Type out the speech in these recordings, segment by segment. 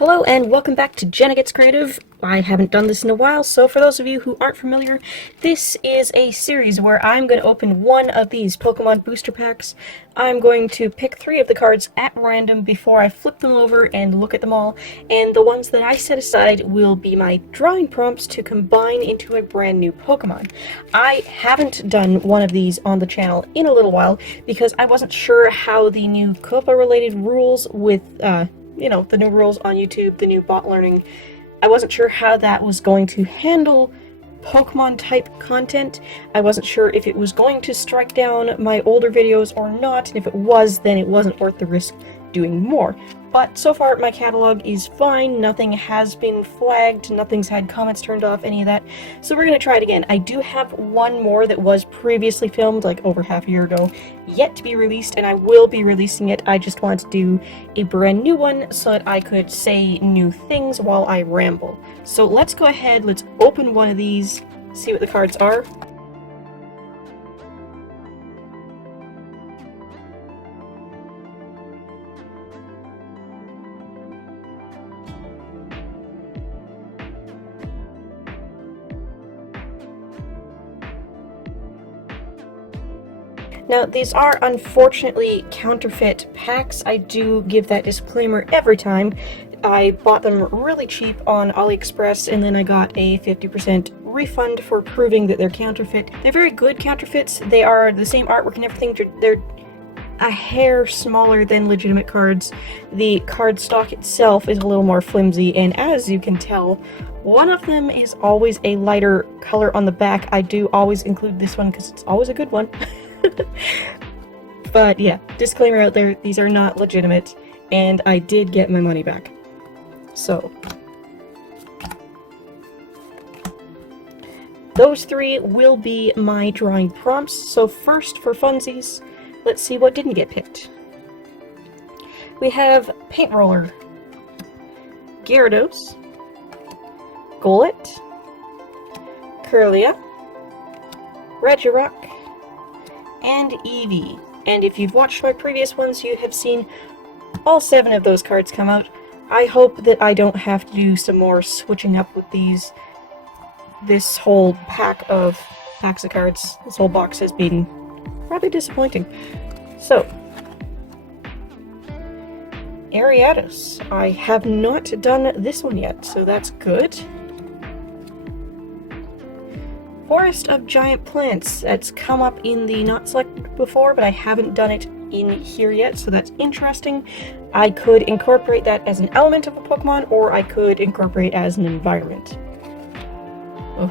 Hello and welcome back to Jenna Gets Creative. I haven't done this in a while, so for those of you who aren't familiar, this is a series where I'm going to open one of these Pokemon booster packs. I'm going to pick 3 of the cards at random before I flip them over and look at them all, and the ones that I set aside will be my drawing prompts to combine into a brand new Pokemon. I haven't done one of these on the channel in a little while because I wasn't sure how the new Copa-related rules with, the new rules on YouTube, the new bot learning, I wasn't sure how that was going to handle Pokemon type content. I wasn't sure if it was going to strike down my older videos or not, and if it was, then it wasn't worth the risk doing more. But so far my catalog is fine, nothing has been flagged, nothing's had comments turned off, any of that, so we're gonna try it again. I do have one more that was previously filmed, like over half a year ago, yet to be released, and I will be releasing it. I just wanted to do a brand new one so that I could say new things while I ramble. So let's go ahead, let's open one of these, see what the cards are. Now, these are unfortunately counterfeit packs. I do give that disclaimer every time. I bought them really cheap on AliExpress, and then I got a 50% refund for proving that they're counterfeit. They're very good counterfeits. They are the same artwork and everything. They're a hair smaller than legitimate cards. The card stock itself is a little more flimsy, and as you can tell, one of them is always a lighter color on the back. I do always include this one because it's always a good one. But yeah, disclaimer out there, these are not legitimate, and I did get my money back. So, those 3 will be my drawing prompts. So first, for funsies, let's see what didn't get picked. We have Paint Roller, Gyarados, Golett, Curlia, Regirock, and Eevee. And if you've watched my previous ones, you have seen all 7 of those cards come out. I hope that I don't have to do some more switching up with this whole packs of cards. This whole box has been rather disappointing. So, Ariados. I have not done this one yet, so that's good. Forest of Giant Plants. That's come up in the not selected before, but I haven't done it in here yet, so that's interesting. I could incorporate that as an element of a Pokemon, or I could incorporate it as an environment.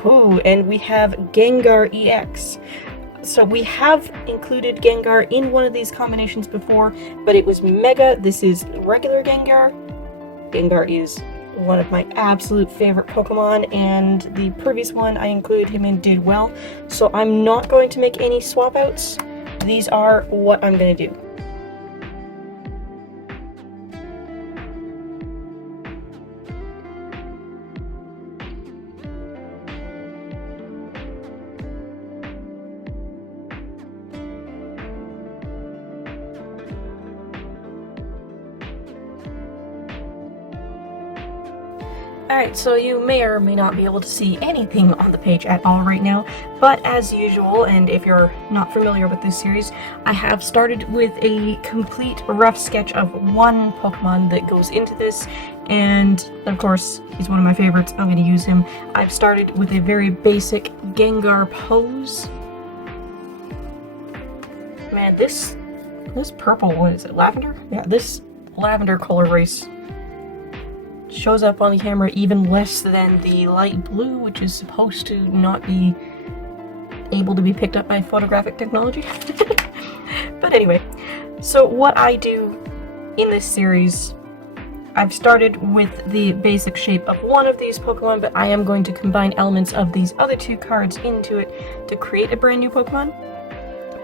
Ooh, and we have Gengar EX. So we have included Gengar in one of these combinations before, but it was Mega. This is regular Gengar. Gengar is one of my absolute favorite Pokemon, and the previous one I included him in did well, so I'm not going to make any swap outs. These are what I'm going to do. Alright, so you may or may not be able to see anything on the page at all right now, but as usual, and if you're not familiar with this series, I have started with a complete rough sketch of one Pokemon that goes into this, and of course, he's one of my favorites, I'm going to use him. I've started with a very basic Gengar pose. Man, this purple, what is it, lavender? Yeah, this lavender color race shows up on the camera even less than the light blue, which is supposed to not be able to be picked up by photographic technology. But anyway, so what I do in this series, I've started with the basic shape of one of these Pokemon, but I am going to combine elements of these other 2 cards into it to create a brand new Pokemon.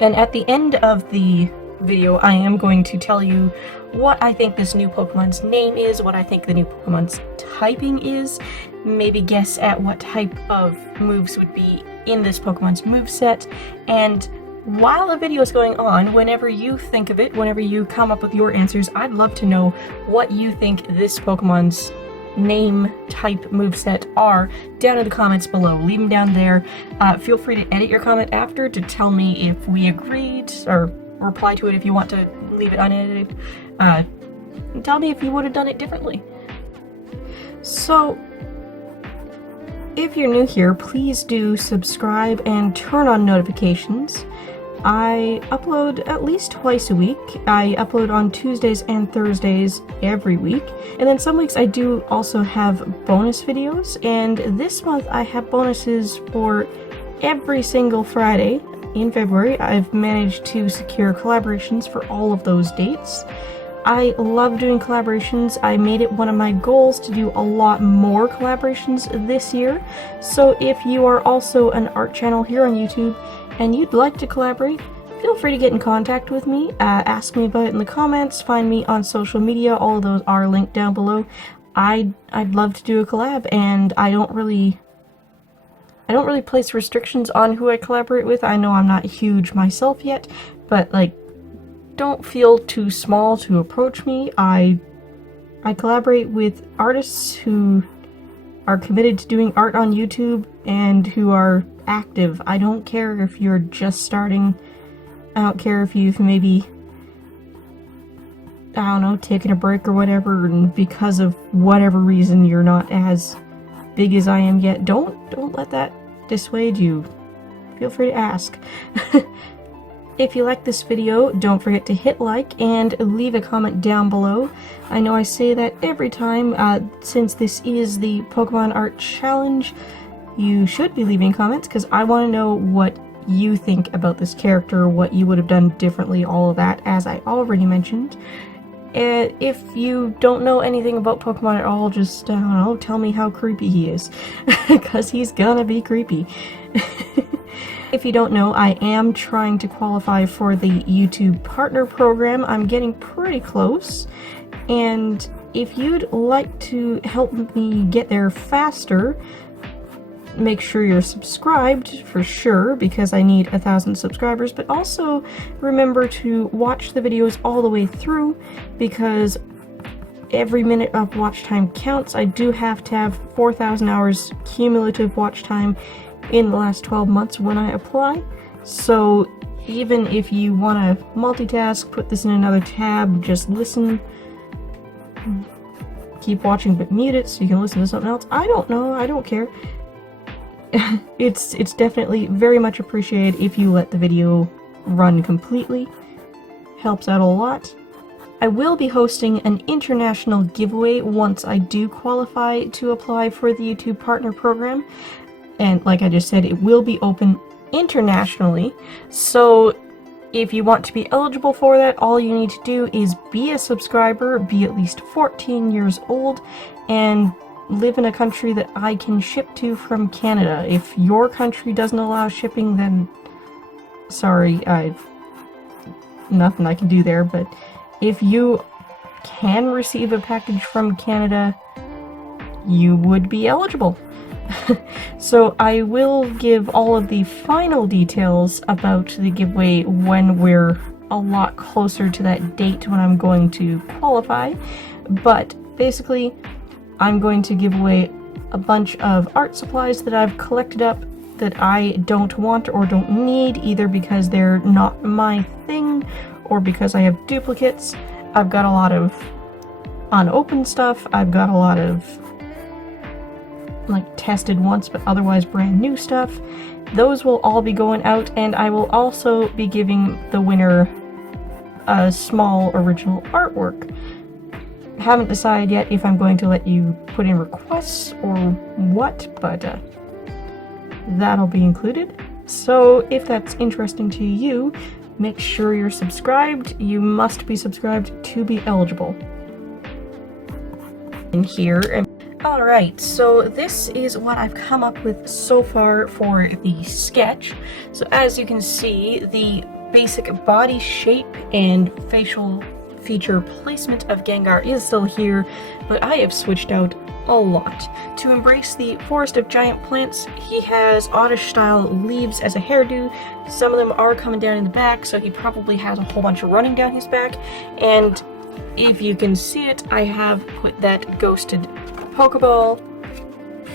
And at the end of the video, I am going to tell you what I think this new Pokemon's name is, what I think the new Pokemon's typing is, maybe guess at what type of moves would be in this Pokemon's moveset, and while the video is going on, whenever you think of it, whenever you come up with your answers, I'd love to know what you think this Pokemon's name, type, moveset are down in the comments below. Leave them down there. Feel free to edit your comment after to tell me if we agreed, or reply to it if you want to leave it unedited. Tell me if you would have done it differently. So, if you're new here, please do subscribe and turn on notifications. I upload at least twice a week. I upload on Tuesdays and Thursdays every week. And then some weeks I do also have bonus videos. And this month I have bonuses for every single Friday in February. I've managed to secure collaborations for all of those dates. I love doing collaborations. I made it one of my goals to do a lot more collaborations this year. So if you are also an art channel here on YouTube and you'd like to collaborate, feel free to get in contact with me. Ask me about it in the comments. Find me on social media. All of those are linked down below. I'd love to do a collab, and I don't really place restrictions on who I collaborate with. I know I'm not huge myself yet, but like, don't feel too small to approach me. I collaborate with artists who are committed to doing art on YouTube and who are active. I don't care if you're just starting. I don't care if you've maybe, I don't know, taken a break or whatever, and because of whatever reason you're not as big as I am yet. Don't let that dissuade you. Feel free to ask. If you like this video, don't forget to hit like and leave a comment down below. I know I say that every time, since this is the Pokemon Art Challenge, you should be leaving comments, because I want to know what you think about this character, what you would have done differently, all of that, as I already mentioned. If you don't know anything about Pokemon at all, just, I don't know, tell me how creepy he is, because he's gonna be creepy. If you don't know, I am trying to qualify for the YouTube Partner Program. I'm getting pretty close, and if you'd like to help me get there faster, make sure you're subscribed for sure, because I need 1,000 subscribers, but also remember to watch the videos all the way through, because every minute of watch time counts. I do have to have 4,000 hours cumulative watch time in the last 12 months when I apply. So even if you want to multitask, put this in another tab, just listen, keep watching but mute it so you can listen to something else. I don't know, I don't care. It's definitely very much appreciated if you let the video run completely. Helps out a lot. I will be hosting an international giveaway once I do qualify to apply for the YouTube Partner Program. And like I just said, it will be open internationally. So if you want to be eligible for that, all you need to do is be a subscriber, be at least 14 years old, and live in a country that I can ship to from Canada. If your country doesn't allow shipping, then sorry, nothing I can do there. But if you can receive a package from Canada, you would be eligible. So I will give all of the final details about the giveaway when we're a lot closer to that date when I'm going to qualify. But basically, I'm going to give away a bunch of art supplies that I've collected up that I don't want or don't need, either because they're not my thing or because I have duplicates. I've got a lot of unopened stuff. I've got a lot of like tested once but otherwise brand new stuff. Those will all be going out, and I will also be giving the winner a small original artwork. Haven't decided yet if I'm going to let you put in requests or what, but that'll be included. So if that's interesting to you, make sure you're subscribed. You must be subscribed to be eligible. In here. Alright, so this is what I've come up with so far for the sketch. So as you can see, the basic body shape and facial feature placement of Gengar is still here, but I have switched out a lot. To embrace the forest of giant plants, he has Oddish-style leaves as a hairdo. Some of them are coming down in the back, so he probably has a whole bunch of running down his back. And if you can see it, I have put that ghosted Pokeball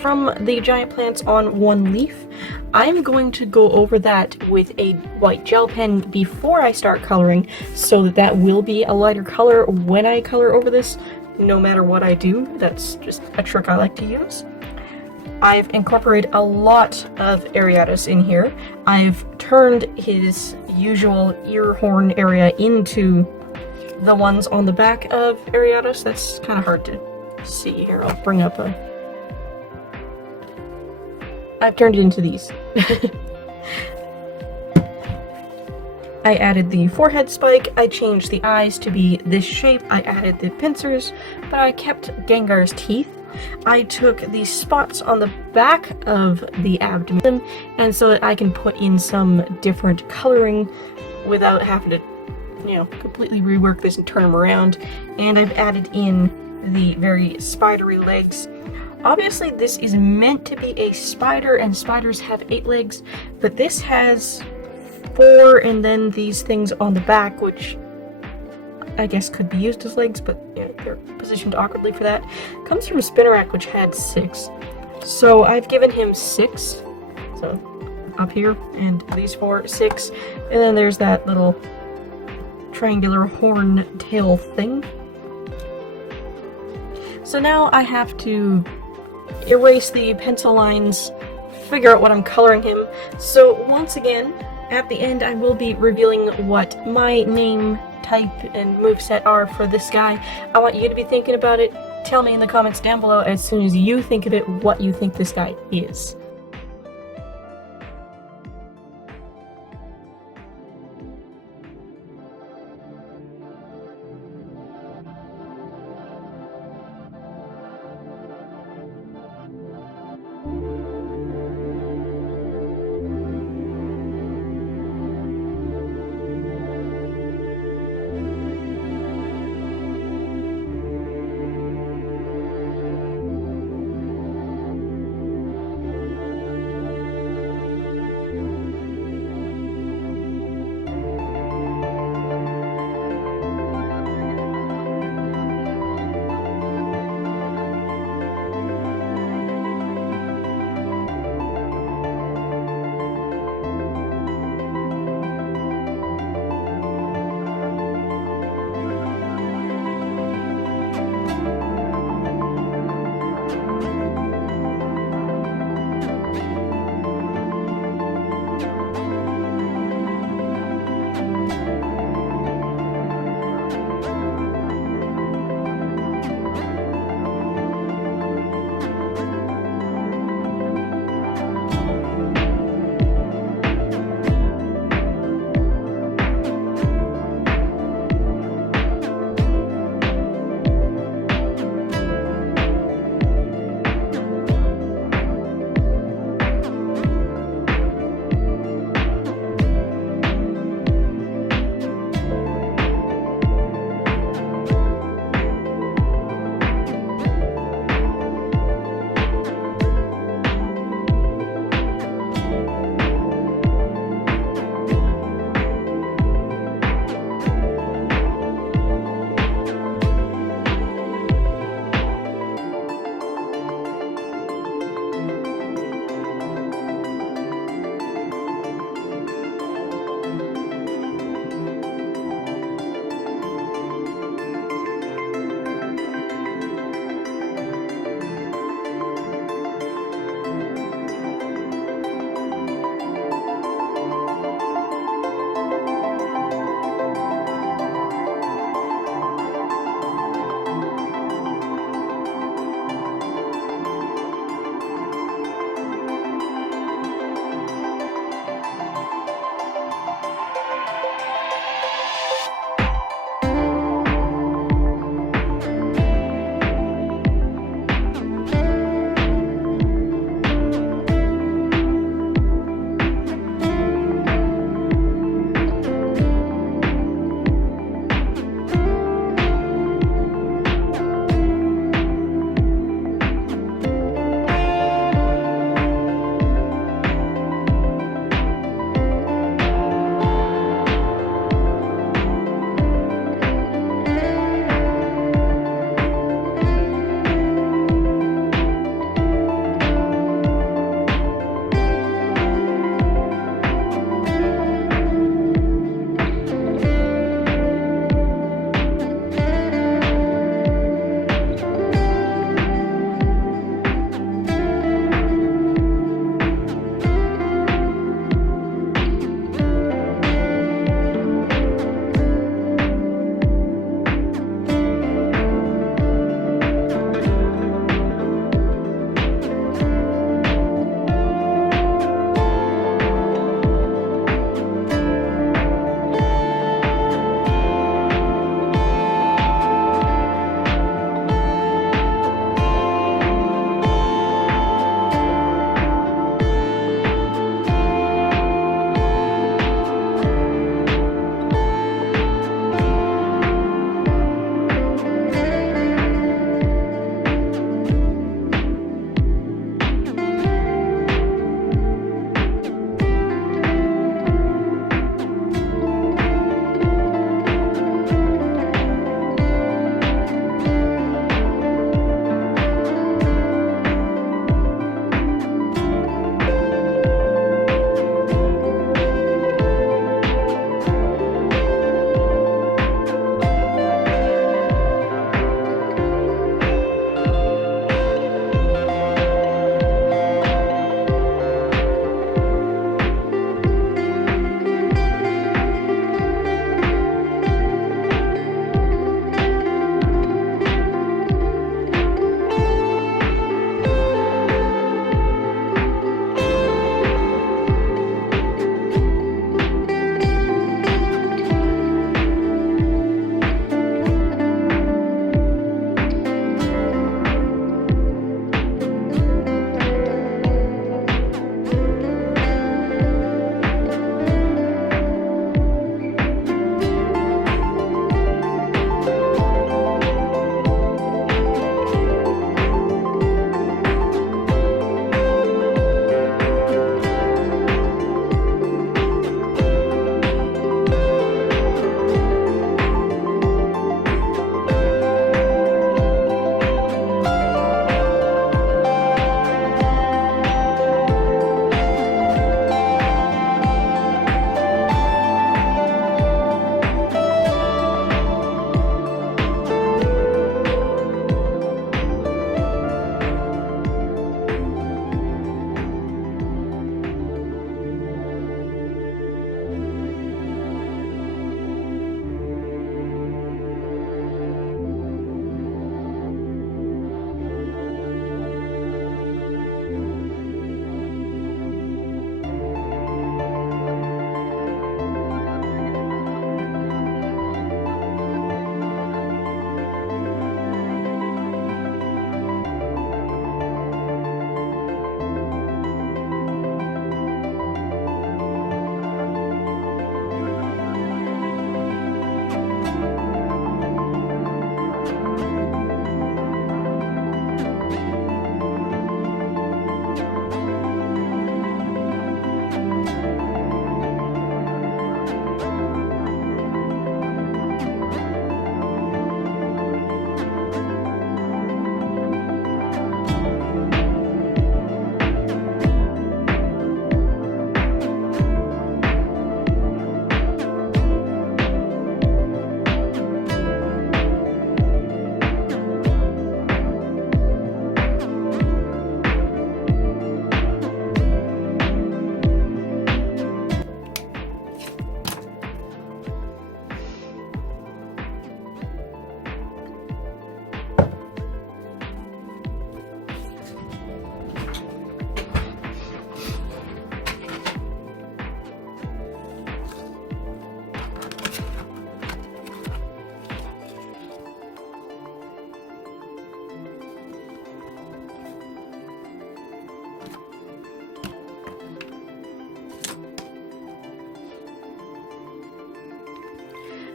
from the giant plants on one leaf. I'm going to go over that with a white gel pen before I start coloring, so that that will be a lighter color when I color over this, no matter what I do. That's just a trick I like to use. I've incorporated a lot of Ariados in here. I've turned his usual ear horn area into the ones on the back of Ariados. That's kind of hard to see here. I'll bring up a... I've turned it into these. I added the forehead spike, I changed the eyes to be this shape, I added the pincers, but I kept Gengar's teeth. I took the spots on the back of the abdomen, and so that I can put in some different coloring without having to, you know, completely rework this and turn them around. And I've added in the very spidery legs. Obviously this is meant to be a spider, and spiders have 8 legs, but this has 4, and then these things on the back, which I guess could be used as legs, but you know, they're positioned awkwardly for that. Comes from Spinnerack, which had 6. So I've given him 6. So up here, and these 4, 6. And then there's that little triangular horn tail thing. So now I have to erase the pencil lines, figure out what I'm coloring him. So once again, at the end I will be revealing what my name, type, and moveset are for this guy. I want you to be thinking about it. Tell me in the comments down below as soon as you think of it what you think this guy is.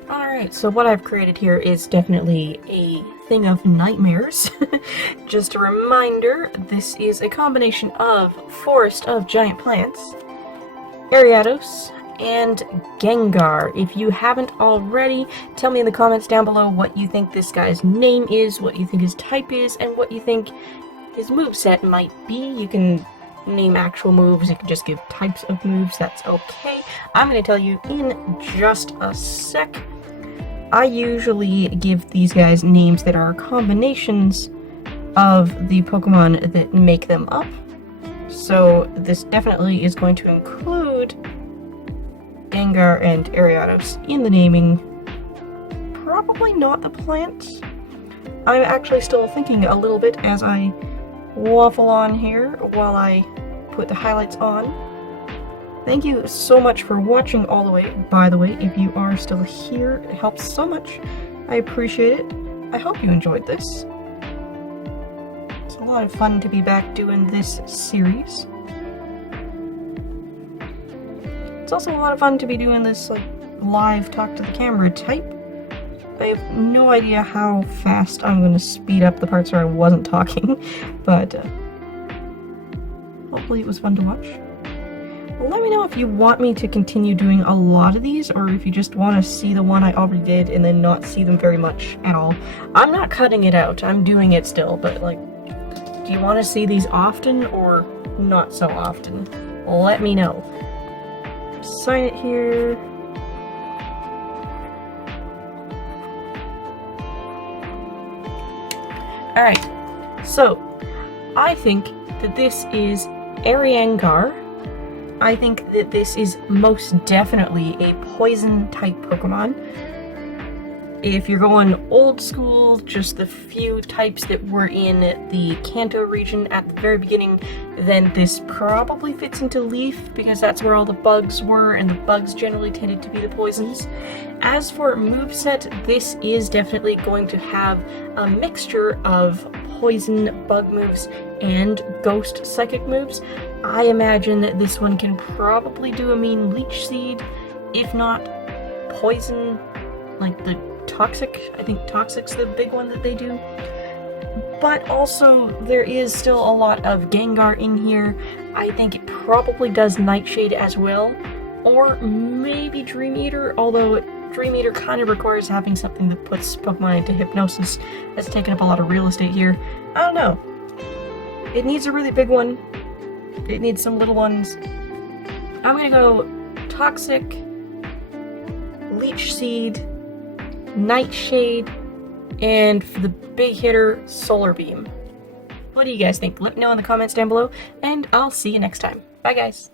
Alright, so what I've created here is definitely a thing of nightmares. Just a reminder, this is a combination of Forest of Giant Plants, Ariados, and Gengar. If you haven't already, tell me in the comments down below what you think this guy's name is, what you think his type is, and what you think his moveset might be. You can name actual moves, you can just give types of moves, that's okay. I'm going to tell you in just a sec. I usually give these guys names that are combinations of the Pokemon that make them up. So this definitely is going to include Gengar and Ariados in the naming. Probably not the plants. I'm actually still thinking a little bit as I waffle on here while I put the highlights on. Thank you so much for watching all the way. By the way, if you are still here, it helps so much. I appreciate it. I hope you enjoyed this. It's a lot of fun to be back doing this series. It's also a lot of fun to be doing this like live talk to the camera type. I have no idea how fast I'm going to speed up the parts where I wasn't talking, but hopefully it was fun to watch. Let me know if you want me to continue doing a lot of these, or if you just want to see the one I already did and then not see them very much at all. I'm not cutting it out, I'm doing it still, but like, do you want to see these often or not so often? Let me know. Sign it here. Alright, so I think that this is Ariangar. I think that this is most definitely a poison type Pokemon. If you're going old school, just the few types that were in the Kanto region at the very beginning, then this probably fits into Leaf because that's where all the bugs were, and the bugs generally tended to be the poisons. As for moveset, this is definitely going to have a mixture of poison bug moves and ghost psychic moves. I imagine that this one can probably do a mean Leech Seed, if not poison, like the Toxic. I think Toxic's the big one that they do. But also, there is still a lot of Gengar in here. I think it probably does Nightshade as well, or maybe Dream Eater, although Dream Eater kind of requires having something that puts Pokemon into hypnosis. That's taking up a lot of real estate here. I don't know. It needs a really big one. It needs some little ones. I'm gonna go Toxic, Leech Seed, Nightshade, and for the big hitter, Solar Beam. What do you guys think? Let me know in the comments down below, and I'll see you next time. Bye guys!